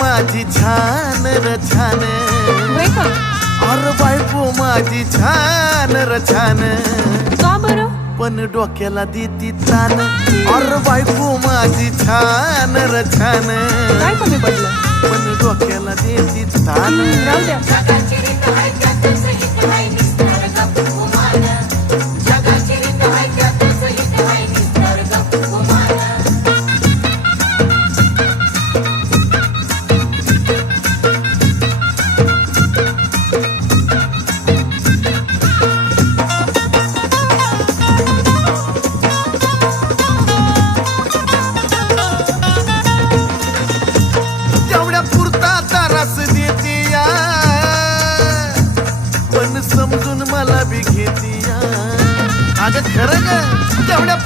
माझी छान र छान, होय का? अरे बायको माझी छान र छान, का बरं? पण डोक्याला देती तान. अरे बायको माझी छान र छान, काय कमी पडलं? पण डोक्याला देती तान. राहू द्या. तेवढ्या पुरता तारास देते या, पण समजून मला बी घेते या. अगं खरं ग, तेवढ्या